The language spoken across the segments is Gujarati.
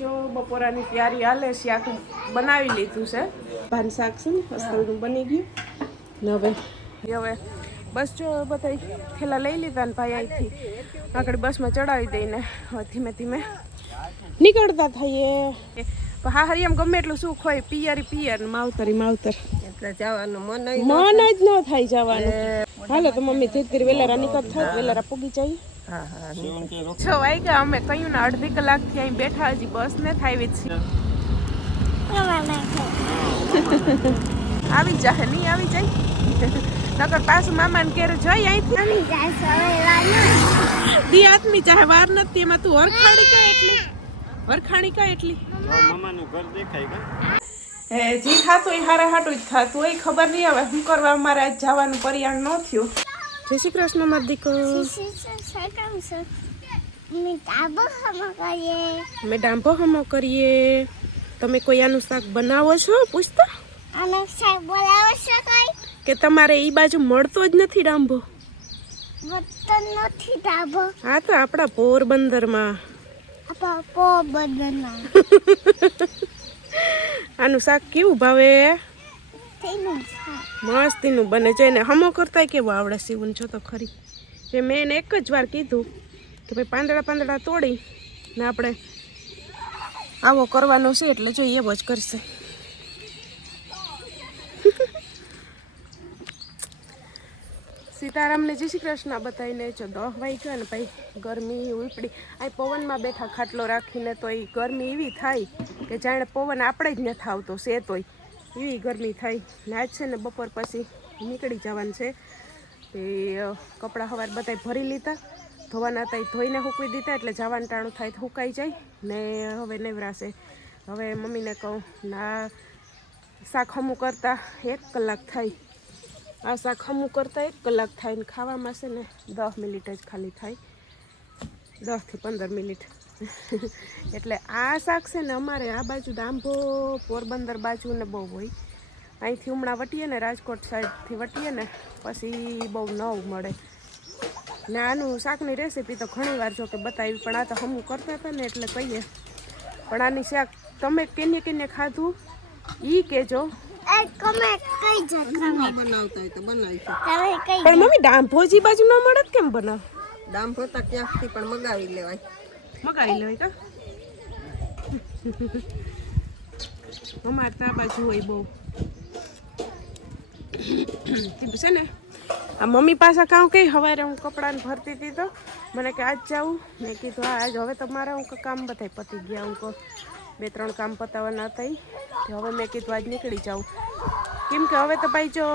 જો બપોરાની તૈયારી હાલે શાક બનાવી લીધું છે ભાન શાક છે ને અસલનું બની ગયું ને હવે બસ જો બધા થેલા લઈ લીધા ને ભાઈ અહીંથી આગળ બસમાં ચડાવી દઈને ધીમે ધીમે નીકળતા થઈએ હા હરિયમ ગમે એટલું સુખ હોય પિયર ને માવતર એટલે જવાનું મન જ ન થાય જવાનું હાલો તો મમ્મી ધીરે વેલારા નીકળ થાય વેલારા પૂગી જાય છ વાગ્યા અમે કહ્યું ને અડધી કલાકથી અહીં બેઠા હજી બસ ને થાય છે આવી જાય નહીં આવી જાય નકર પાછું મામાને ઘેરે જઈ અહીંથી દી આદમી ચાહે વાર નથી એમાં તું વરખાણી કા એટલી મામાનું ઘર દેખાય કે જી થાતું એ હારા હાટું જ થાતું હોય ખબર નહીં આવે શું કરવા અમારે આજ જવાનું પરિયાણ ન થયું જય શ્રી કૃષ્ણ માર દીકો મેં ડાંભો હમો કરીએ તમે કોઈ આનું શાક બનાવો છો પૂછતા કે તમારે એ બાજુ મળતો જ નથી ડાંભો હા તો આપણા પોરબંદરમાં આનું શાક કેવું ભાવે મસ્તીનું બને છે ને હમો કરતા કેવું આવડે સીવું છો તો ખરી જે મેં એને એક જ વાર કીધું કે ભાઈ પાંદડા તોડી ને આપણે આવો કરવાનો છે એટલે જો એવો જ કરશે સીતારામને જય શ્રી કૃષ્ણ બતાવીને જો 10 વાગ્યા ને ભાઈ ગરમી ઉપડી આ પવનમાં બેઠા ખાટલો રાખીને તો એ ગરમી એવી થાય કે જાણે પવન આપણે જ નથી આવતો શેતોય એવી ગરમી થાય ને આજ છે ને બપોર પછી નીકળી જવાનું છે એ કપડાં સવાર બધા ભરી લીધા ધોવાના હતા એ ધોઈને સૂકવી દીધા એટલે જવાનું ટાણું થાય તો સુકાઈ જાય ને હવે નેવરાશે હવે મમ્મીને કહું ના શાક હમું કરતાં 1 કલાક થાય આ શાક હમું કરતાં 1 કલાક થાય ને ખાવામાં છે ને 10 મિનિટ જ ખાલી થાય 10 થી 15 મિનિટ એટલે આ શાક છે ને અમારે આ બાજુ ડાંભો પોરબંદર બાજુ ને બહુ હોય અહીંથી હમણાં વટીએ ને રાજકોટ સાઈડથી વટીએ ને પછી બહુ નવું મળે ને આનું શાકની રેસીપી તો ઘણી વાર જો કે બતાવી પણ આ તો હમું કરતા હતા ને એટલે કહીએ પણ આની શાક તમે કેને ખાધું ઈ કહેજો બનાવતા હોય તો બનાવીશું પણ મમ્મી ડાંભોજી બાજુ ન મળે કેમ બનાવ ડાંભો તો ક્યાંકથી પણ મગાવી લેવાય કા અમારે ત્યાં બાજુ હોય બહુ છે ને આ મમ્મી પાસે કામ કઈ સવારે હું કપડાને ભરતી હતી તો મને કે આજ જાઉં મેં કીધું આજ હવે તમારે હું કામ બધા પતી ગયા હું 2-3 કામ પતાવવાના હતા હવે મેં કીધું આજ નીકળી જાઉં કેમ કે હવે તો ભાઈ જો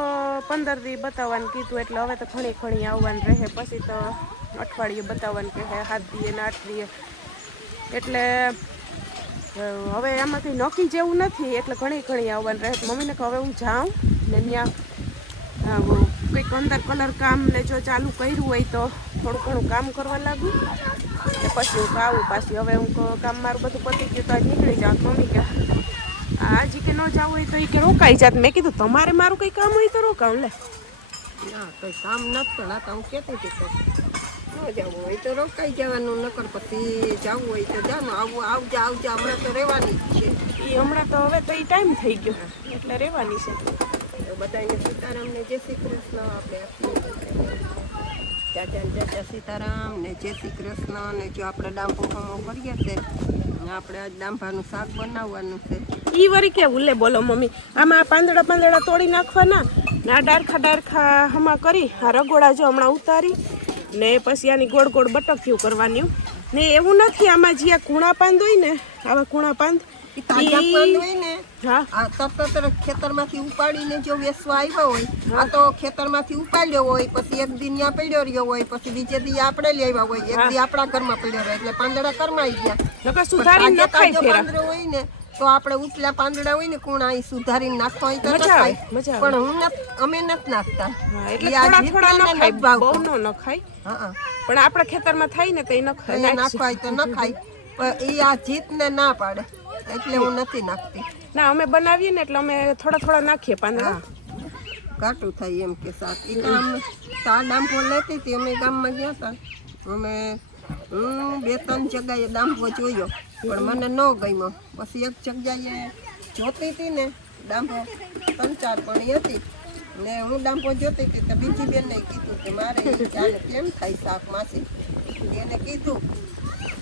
15 દી બતાવવાનું કીધું એટલે હવે તો ઘણી આવવાનું રહે પછી તો અઠવાડિયે બતાવવાનું કહે 7 દીએ ને 8 દીએ એટલે હવે આમાં કંઈ નક્કી જેવું નથી એટલે ઘણી આવવાનું રહે મમ્મીને કહે હવે હું જાઉં ને ત્યાં કંઈક અંદર કલર કામ ને જો ચાલુ કર્યું હોય તો થોડું ઘણું કામ કરવા લાગું ને પછી હું આવું પાછી હવે હું કામ મારું બધું પતી ગયું તો આજ નીકળી જાઉં મમ્મી કે હજી કે ન જવું હોય તો એ કે રોકાઈ જાત મેં કીધું તમારે મારું કંઈ કામ હોય તો રોકાવ લે ના કંઈ કામ નથી પણ આ તો હું કહેતી હતી ન જવું હોય તો રોકાઈ જવાનું નકર પછી જવું હોય તો જાનું આવજા હમણાં તો રહેવાની જ છે એ હમણાં તો હવે તો એ ટાઈમ થઈ ગયો એટલે રહેવાની છે બધાને સીતારામને જય શ્રી કૃષ્ણ આપણે ચાચા સીતારામ ને જય શ્રી કૃષ્ણ ને જો આપણે ડાંભો હમો કરીએ છે આપણે આજ ડાંભાનું શાક બનાવવાનું છે ઈ વરી કેવું લે બોલો મમ્મી આમાં પાંદડા તોડી નાખવાના ને આ ડારખા હમા કરી આ રગોડા જો હમણાં ઉતારી ને પછી આની ગોળ બટકીયું કરવાની ને એવું નથી આમાં જે આ કૂણા પાંદ હોય ને આવા કૂણા પાંદ તાજા પાંદ હોય ને આ તરત ખેતરમાંથી ઉપાડીને જો વેસવા આવ્યા હોય આ તો ખેતરમાંથી ઉપાડ્યો હોય પછી એક દી ત્યાં પડ્યો રહ્યો હોય પછી બીજે દી આપણે લઈ આવ્યા હોય એક દી આપણા ઘરમાં પડ્યો રહ્યો એટલે પાંદડા કરમાઈ ગયા સુધારીને હોય ને તો આપણે ઉચલા પાંદડા હોય ને કુણા એ સુધારીને નાખવા હોય તો નખાય પણ અમે નથી નાખતા એટલે થોડા નખાય બહુ ન નખાય પણ આપણા ખેતરમાં થાય ને તો એ નખાય નાખવાય તો નખાય પણ એ આ જીતને ના પાડે એટલે હું નથી નાખતી ના અમે બનાવીએ ને એટલે અમે થોડા નાખીએ પાંદડા ઘાટું થાય એમ કે શાક એ તો અમે આ ડાંભો લેતી હતી અમે ગામમાં ગયા હતા અમે હું 2-3 જગ્યાએ ડાંભો જોયો પણ મને ન ગમ્યો. પછી એક જગ્યાએ જોતી હતી ને ડાંભો 3-4 પણી હતી ને હું ડાંભો જોતી હતી તો બીજી બેનને કીધું કે મારે ચાલે કેમ થાય શાક માસી. એને કીધું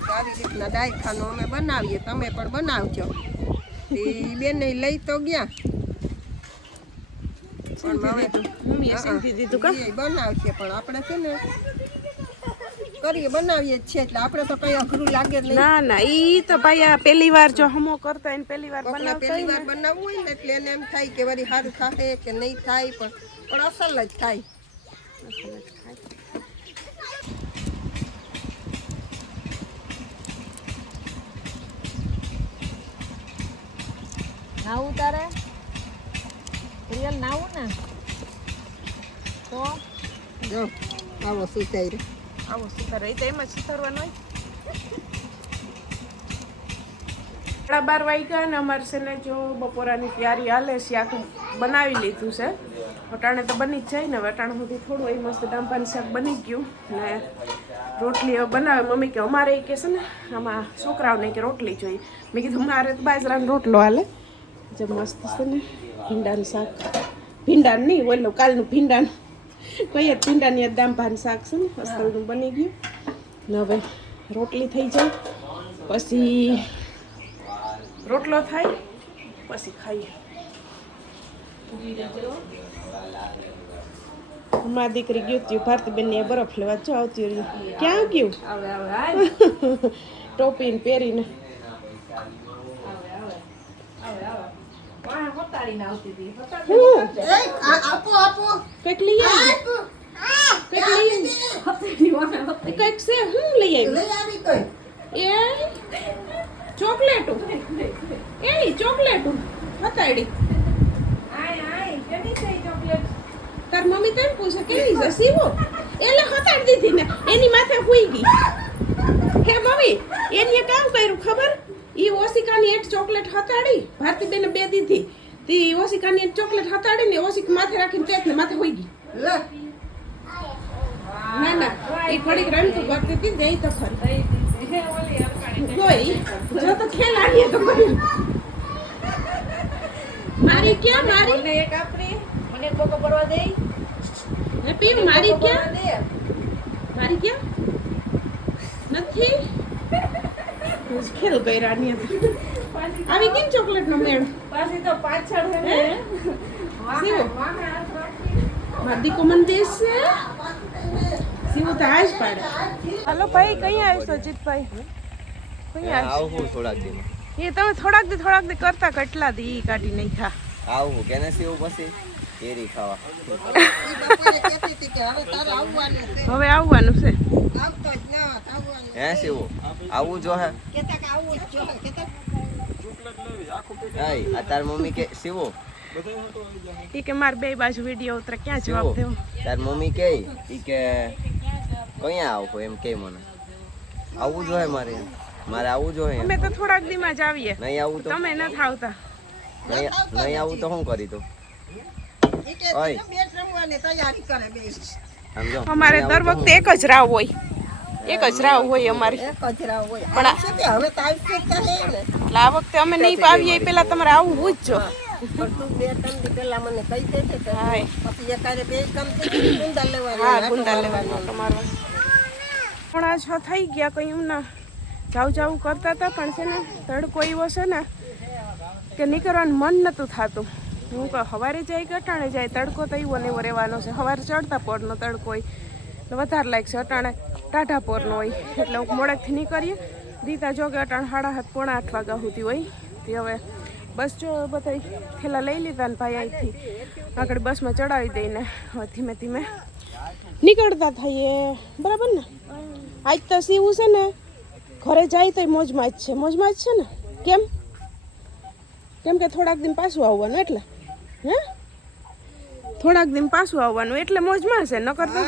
કે આવી રીતના ડાયખાનું અમે બનાવીએ, તમે પણ બનાવજો. એ બેને લઈ તો ગયા પણ હવે બનાવશે, પણ આપણે છે ને કરીએ બનાવીએ જ છે એટલે આપણે તો કઈ અઘરું લાગે જ નહીં. ના ના ઈ તો ભાઈ આ પહેલી વાર જો હમો કરતા હોય ને પહેલી વાર બનાવતા પહેલી વાર બનાવવું હોય ને એટલે એને એમ થાય કે વળી સારું થાય કે નહીં થાય, પણ અસલ જ થાય. નાવું તારે રિયલ નાવું ને તો જો આવો સુતાઈ રે આવો સુધાર એ તો એમ જ સુધારવાનું હોય. 12:30 વાગ્યા ને અમારે છે ને જો બપોરાની તૈયારી હાલે છે, આખું બનાવી લીધું છે. વટાણે તો બની જ જાય ને, વટાણ સુધી થોડું એ મસ્ત ડાંભાનું શાક બની ગયું ને રોટલી બનાવે. મમ્મી કે અમારે કે છે ને આમાં છોકરાઓને કે રોટલી જોઈએ. મેં કીધું મારે તો બાજરાનો રોટલો હાલે. જે મસ્ત છે ને ભીંડાનું શાક, ભીંડાનું નહીં ઓલું કાલનું ભીંડાનું કહીએ ભીંડાની ડાંભાનું શાક છે ને અસલનું બની ગયું ને. હવે રોટલી થઈ જાય પછી રોટલો થાય પછી ખાઈએ. મારી દીકરી ગયું હતું ભારતીબેન ને બરફ લેવા જો આવતી રહ્યું. ક્યાં ગયું? ટોપીને પહેરીને કંઈક લઈ કંઈક છે. હું લઈ આવી એ ચોકલેટું ચોકલેટું હતાડી. તાર મમ્મી તને પૂછે કેવી છે સીવો એટલે હતાડી દીધી ને એની માથે હુઈ ગઈ. હે મમ્મી એને કામ કર્યું ખબર? ઈ ઓશિકાની એક ચોકલેટ હતાડી ભારતીબેને 2 દીધી. તી ઓશિકાની એક ચોકલેટ હતાડી ને ઓશિક માથે રાખીને તેકને માથે હુઈ ગઈ. ના ના એ ઘડીક રમતું કરતી હતી દઈ તો ખરી કોઈ જો તો ખેલાડીએ તો બની. મારી ક્યાં મારી એક આપણી મને કોકો પડવા દે ને પી મારી ક્યાં મારી ક્યાં નથી ખેલ ગઈ રાની આવી કેમ ચોકલેટ નો મેળ પાછી તો પાછળ હે ને સીવો માદી કો મન દેશ છે સીવો તો આજ પાડે. હાલો ભાઈ કઈ આવ્યો સજીતભાઈ? કઈ આવું થોડાક દી એ તમે થોડાક દી કરતા કેટલા દી ઈ કાઢી નહીં ખા આવું કેને સીવું પછી કેરી ખાવા. હવે આવવાનું છે. હે સીવું આવું જો હે આ તાર મમ્મી કે સીવું ઈ કે માર બે બાજુ વિડિયો ઉતરે ક્યાં જવાબ દેવો? તાર મમ્મી કે ઈ કે કયા આવો એમ કે મને આવું જો હે મારે આવું જો હે. અમે તો થોડાક દીમાં જ આવીએ. નહીં આવું તો તમે ન થાવતા. નહીં આવું તો શું કરી તું? ઓય સમજો અમારે દર વખતે એક જ રાવ હોય અમારી. પણ હવે તો આવશે કે નહીં ને એટલે આ વખતે અમે નહીં પાવીએ પેલા તમારે આવવું જ જો. પણ તું 2-3 દી પહેલા મને કહી દેજે કે હાય પછી એકારે બે કામ થઈ ગુંદા લેવાનું. હા ગુંદા લેવાનું તમારો. પણ આ 6 થઈ ગયા કઈ એમ ના જાવું કરતા હતા પણ છે ને તડકો એવો છે ને કે નીકળવાનું મન નહોતું થતું. હું કહું સવારે જાય કે અટાણે જાય તડકો તો એવો ને એવો રહેવાનો છે. સવારે ચડતા પોરનો તડકો હોય એટલે વધારે લાગશે, અટાણે ટાઢા પોરનો હોય એટલે હું મોડેકથી નીકળીએ. દીતા જો કે અટાણે 7:30 પોણા 8 વાગ્યા સુધી હોય. તે હવે બસ જો બધા થેલા લઈ લીધા ને ભાઈ અહીંથી આગળ બસમાં ચડાવી દઈને હવે ધીમે ધીમે નીકળતા થઈએ. બરાબર ને? આજ તો સીવું છે ને ઘરે જાય તો મોજમાં જ છે ને. કેમ કે થોડાક દિન પાછું આવવાનું એટલે એટલે મોજમાં છે. ન કરતો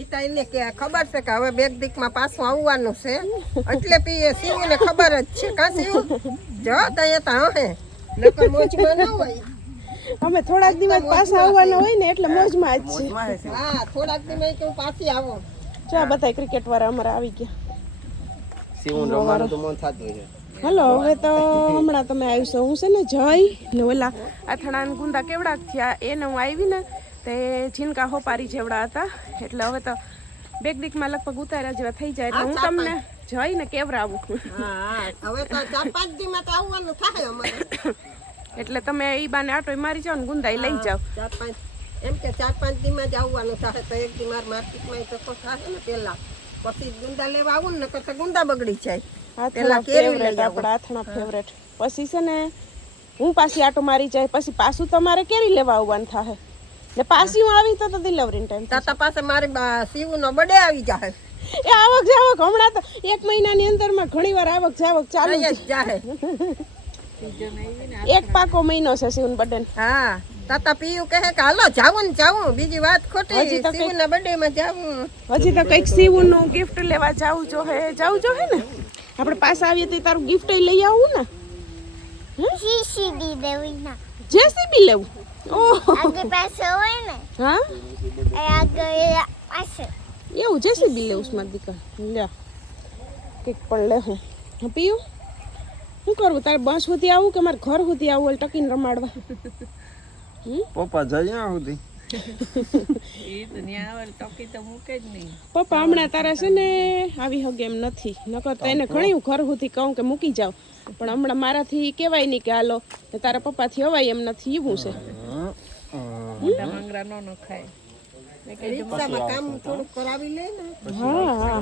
ઈતાઈને કે ખબર છે કે હવે 2 દીકમાં પાછું આવવાનું છે એટલે પીએ સીવુને ખબર જ છે કા સીવું જો તય તો હે નકર મોજમાં ન હોય. અમે થોડાક દિવસ પાછા આવવાના હોય ને એટલે મોજમાં જ છે. હા થોડાક દિવસ કે હું પાછી આવું. જો બધા ક્રિકેટ વાળા અમારા આવી ગયા. સીવું રમવાનું તો મન થતું છે હલો હવે તો હમણાં તમે આવીશો હું છે ને જય ને ઓલા અથાણા ને ગુંદા કેવડાક થયા એને હું આવી ને તે ઝીણકા હોપારી જેવડા હતા એટલે હવે તો બેગ દીકમાં લગભગ ઉતાર્યા જેવા થઈ જાય એટલે હું તમને જઈને કેવડાવું હા હવે તો 4-5 દીમાં તો આવવાનું થાય અમારે એટલે તમે એ બાને આટો મારી જાઓ ને ગુંદા લઈ જાઓ 4-5 એમ કે 4-5 દીમાં જ આવવાનું થાય તો એક દી માર માર્કેટમાં તો થાય ને પેલા પછી ગુંદા લેવા આવું ને તો ગુંદા બગડી જાય પેલા કેરી લઈ આપણા હાથના ફેવરેટ પછી છે ને હું પાછી આટો મારી જાય પછી પાછું તમારે કેરી લેવા આવવાનું થાય ને પાછી હું આવી તો ડિલિવરી ટાઈમ તાતા પાસે મારી સીવુનો બર્થડે આવી જાય એ આવક જાવક હમણાં તો 1 મહિનાની અંદરમાં ઘણીવાર આવક જાવક ચાલુ જ જાહે એક પાકો મહિનો છે શિવન બર્થડે હા તાતા પીયુ કહે કે હાલો જાવું બીજી વાત ખોટી સીવુના બર્થડે માં જાવું હજી તો કઈક શિવનું ગિફ્ટ લેવા જાવું જો હે ને આપણે પાછા આવીએ તો તારું ગિફ્ટ લઈ આવું ને સીસીડી દેવી ના જેસીબી લેવું ઓહ આગળ પાસે હોય ને હા એ આગળ પાસે એવું જેસીબી લેવું છે મારી દીકરા લ્યા કંઈક પણ લે હું પીયું શું કરવું તારે બસ સુધી આવું કે મારે ઘર સુધી આવું એટલે ટકીને રમાડવા પપ્પા જઈ સુધી પપ્પા હમણાં તારા છે ને આવી હગે એમ નથી નકર તો એને ઘણી ઘર સુધી કહું કે મૂકી જાવ પણ હમણાં મારાથી કહેવાય નહીં કે હાલો તારા પપ્પાથી હવાય એમ નથી એવું છે રિક્ષામાં કામ થોડુંક કરાવી લે ને હા હા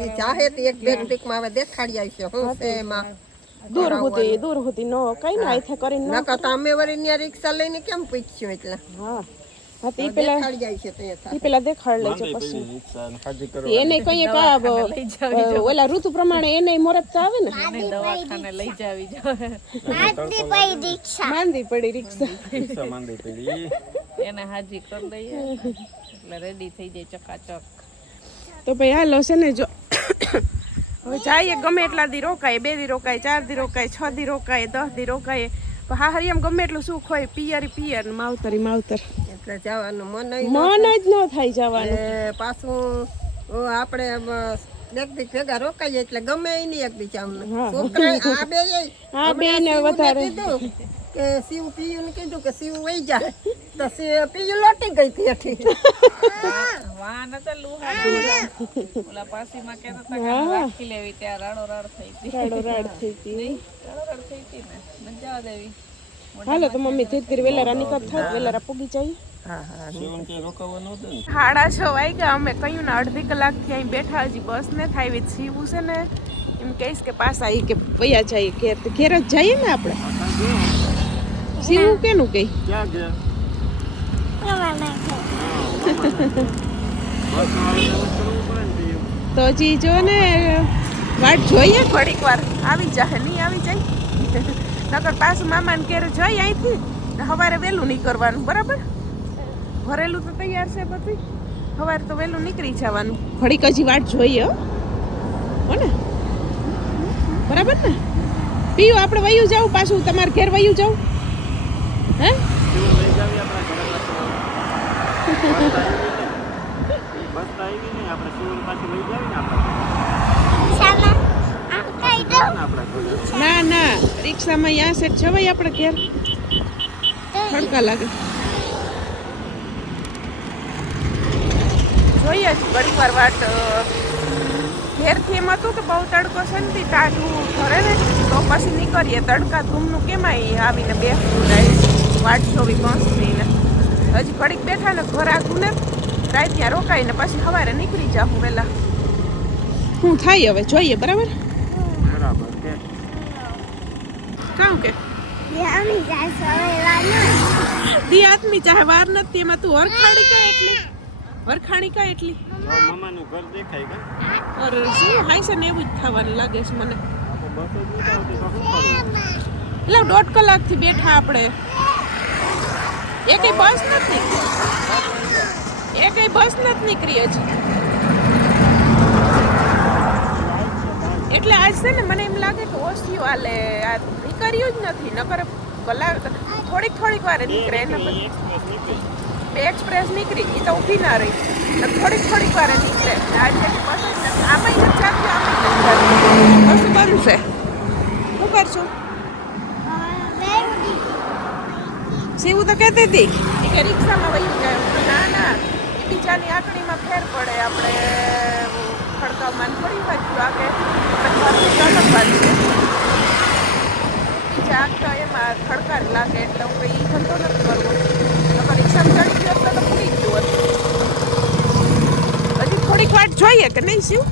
તે ચાહે તે એક બેગ ટીકમાં હવે દેખાડી આવશે હું છે એમાં દૂર હોતી નો કઈ ના આથે કરીને નકર તો અમે વળી ત્યાં રિક્ષા લઈને કેમ પૂછ્યું એટલે હા હા તે પેલા દેખાડી જાય છે તે ઈ પેલા દેખાડ લેજો પછી એને કઈ કા ઓલા ઋતુ પ્રમાણે એને મોરત આવે ને દવાખાને લઈ જાવી જો માટી પડી રિક્ષા માંદી પડી રિક્ષા માંદી પડી એને હાજી કરી દઈએ એટલે રેડી થઈ જાય ચકાચક તો ભાઈ હાલો છે ને જો હવે જઈએ ગમે એટલા દી રોકાય 2 દી રોકાય 4 દી રોકાય 6 દી રોકાય 10 દી રોકાય પણ હા હરિયમ ગમે એટલું સુખ હોય પિયર ને માવતર એટલે જવાનું મન જ ન થાય જવાનું પાછું આપણે એક દી ભેગા રોકાઈએ એટલે ગમે નહીં એક દી જવાનું છોકરા આ બે ને વધારે કે શિવ પિયું ને કીધું કે શિવ વહી જાય તો પિયું લોટી ગઈ હતી એઠી વાહ નતા લુહા ઓલા પાસીમાં કહેતા હતા કે રાખી લેવી ત્યાં રાડો થઈ હતી ને મજા દેવી હાલો તો મમ્મી ધીરે વેલારા નીકળ થાત વેલારા પૂગી જાય સાડા 6 વાગ્યા અમે કયું ને અડધી કલાકથી અહીં બેઠા હજી બસ ને થાય સીવું છે ને એમ કહીશ કે પાછા આવી કે પૈયા જઈએ ઘેર જ જઈએ ને આપણે સીવું કેનું કઈ ક્યાં ગયા તો હજી જો ને વાટ જોઈએ ઘડીક વાર આવી જાય નહીં આવી જાય નકર પાછું મામાને ઘેર જઈ અહીંથી સવારે વહેલું નીકળવાનું બરાબર ભરેલું તો તૈયાર છે બધું સવારે તો વહેલું નીકળી જવાનું ઘડીક હજી વાટ જોઈએ હો ને બરાબર ને પીયું આપણે વયું જાવ પાછું તમારે ઘેર વયું જાવ હે ના ના રિક્ષામાં યા સેટ જવાય આપણે ઘેર તડકા લાગે જોઈએ જ ઘણી વાર વાટ ઘેરથી એમ હતું કે બહુ તડકો છે ને ટાઢું ઘરે ને તો પછી નીકળીએ તડકા ધૂમનું કેમાય આવીને બેસવું જાય વાટ જોવી પહોંચીને હજી ઘડીક બેઠા ને ઘર આખું ને રાત ત્યાં રોકાઈને પછી સવારે નીકળી જાઉં વહેલા શું થાય હવે જોઈએ બરાબર કાઉ કે દી આદમી ચાહે વાર નથી એમાં તું વરખાણી કા એટલી મામાનું ઘર દેખાય કા અરે શું હાય છે ને એવું જ થવાનું લાગે છે મને એટલે 1.5 કલાકથી બેઠા આપણે એકેય બસ નથી નીકળી હજી એટલે આજ છે ને મને એમ લાગે કે ઓછી હાલે આ નીકળ્યું જ નથી નકર કલાક થોડીક વાર નીકળે એને એક્સપ્રેસ નીકળી એ તો ઊભી ના રહી થોડીક વાર નીકળે આજે બસ આમાં નથી બનશે કરશું સીવું તો કહેતી હતી કે રિક્ષામાં વહી જાય ના ના એ બીજાની આંકડીમાં ફેર પડે આપણે ખડકામાં થોડી વાંચ્યું આગે અલગ વાત છે બીજા આખા એમાં ખડકા જ લાગે એટલે હું કંઈ ધંધો નથી કરવો તો રિક્ષામાં ચડી ગયો એટલે તો ભૂલી જ ગયું હજી થોડીક વાટ જોઈએ કે નહીં શિવ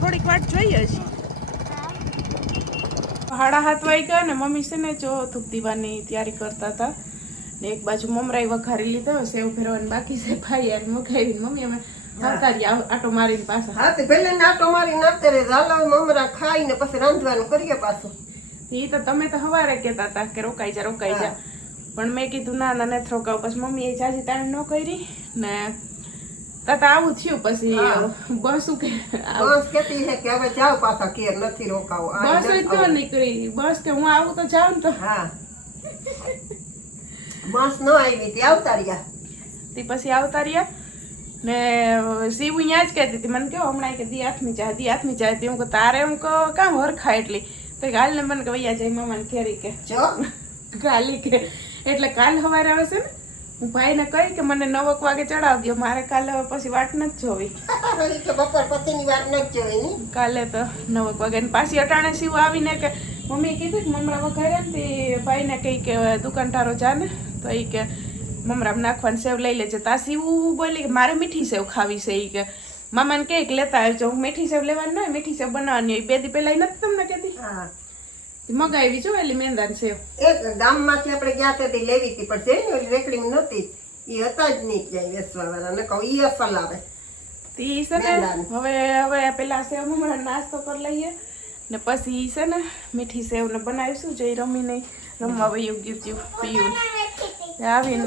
થોડીક વાટ જોઈએ હજી 7:30 વાગ્યા ને મમ્મી છે ને જો ધૂપ દીવાની તૈયારી કરતા હતા ને એક બાજુ મમરાઈ વઘારી લીધો સેવ ફેરવાની બાકી છે ભાઈ યાર મુકાવીને મમ્મી અમે આવતા રહ્યા આટો મારીને પાછા હા તે પેલે આટો મારીને આવતા રે હાલો મમરા ખાઈને પછી રાંધવાનું કરીએ પાછું એ તો તમે તો સવારે કહેતા હતા કે રોકાઈ જા પણ મેં કીધું ના ના નથી રોકાવ પછી મમ્મીએ જાજી તાણ ન કરી ને તાતા આવું થયું પછી બસ શું કે બસ કેતી છે કે હવે જાવ પાછા કેર નથી રોકાવો બસ જ તો નીકળી બસ કે હું આવું તો જાઉં ને તો હા બસ ન આવી તે આવતા રહ્યા તે પછી આવતા રહ્યા ને શિવ અહીંયા જ કહેતી હતી મને કેવો હમણાં કે દી હાથમી ચા હતી હું તારે હું કામ હરખા એટલી તો હાલ ને મને કે વૈયા જાય મામાને ખેરી કે જો કાલી કે એટલે કાલ સવારે આવે છે ને હું ભાઈને કહી કે મને 9 વાગે ચડાવજો મારે કાલે હવે પછી વાટ નથી જોવી કે બપોર પતિની વાત ન જોઈ ની કાલે તો 9 વાગે ને પાછી અટાણે શિવ આવીને કે મમ્મીએ કીધું કે મમરા વઘાર્યા ને તે ભાઈને કહી કે દુકાનદારો જા ને તો એ કે મમરામાં નાખવાની સેવ લઈ લેજે તા શિવ બોલી કે મારે મીઠી સેવ ખાવી છે એ કે મામાને કહે કે લેતા આવજો હું મીઠી સેવ લેવાની ન હોય મીઠી સેવ બનાવવાની હોય 2 દી પહેલા નથી તમને કહેતી હા મગાવી જો એટલે મેંદાની સેવ એક ગામમાંથી આપણે ગયા તે લેવી હતી પણ છે ને ઓલી રેકડી નહોતી એ હતા જ નહીં ક્યાંય વેચવાવાળા ને કહું ઈ અસલ આવે તી છે ને હવે પેલા સેવ મમરા નાસ્તો કરી લઈએ ને પછી છે ને મીઠી સેવ ને બનાવીશું જઈ રમીને રમવા વયું ગયું પીયું આવીને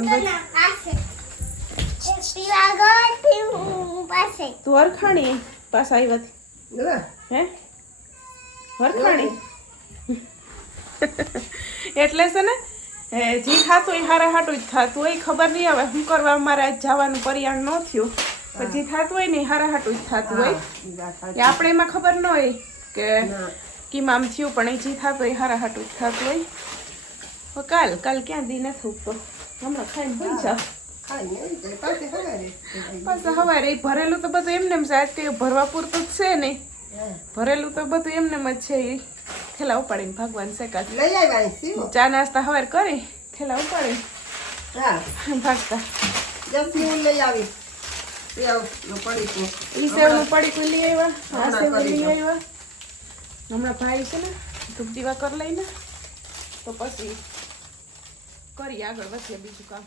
તું હરખાણી પાછા આવ્યા હે હરખાણી એટલે છે ને જે થાતું એ હારા હાટું જ થાતું હોય ખબર નહીં આવે શું કરવા અમારે આજ જવાનું પરિયાણ ન થયું પણ જે થાતું હોય ને એ હારા હાટું જ થાતું હોય કે આપણે એમાં ખબર ન હોય કે કેમ આમ થયું પણ એ જે થાતું હોય હારા હાટું જ થાતું હોય કાલ ક્યાં દી નથી ઉગતો હમણાં ખાઈને ભૂલી જાવ પાછા હવારે ભરેલું તો બધું એમને એમ છે આજ કઈ ભરવા પૂરતું જ છે નહીં ભરેલું તો બધું એમને જ છે એ થેલા ઉપાડીને ભગવાન શેકાત લઈ આવ્યા ચા નાસ્તા હવાર કરી થેલા ઉપાડીને હા ભાગતા જલ્દી લઈ આવી ઈ સેવનું પડીકું લઈ આવ્યા આ સેવ લઈ આવ્યા હમણાં ભાઈ છે ને ધૂપ દીવા કરી લઈને તો પછી કરી આગળ વધીએ બીજું કામ